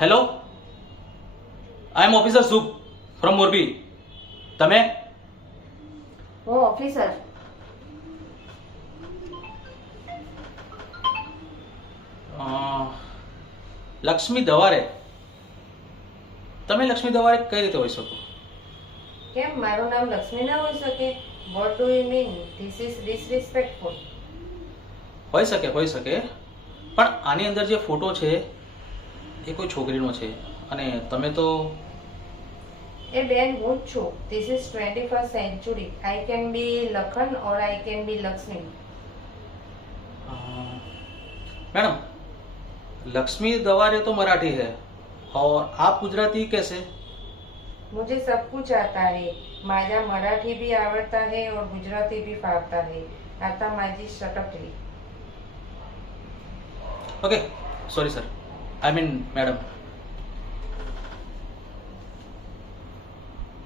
Hello, I am officer Shubh from Morbi. તમે? હું officer. Lakshmi દવારે. તમે લક્ષ્મી દવારે કઈ રીતે હોઈ શકો? કેમ મારું નામ લક્ષ્મી ના હોઈ શકે? What do you mean? This is disrespectful. હોઈ શકે, પણ આની અંદર જે ફોટો છે એ કોઈ છોકરીનો છે અને તમે તો એ બેન હું જ છું. This is 21st century. I can be Lakhan or I can be Lakshmi. Madam, Lakshmi दवारे तो मराठी है और आप गुजराती कैसे? मुझे सब कुछ आता है. माझा मराठी भी आवडता है और गुजराती भी फावता है. आता माझी शटकली. Okay, sorry sir, I mean madam.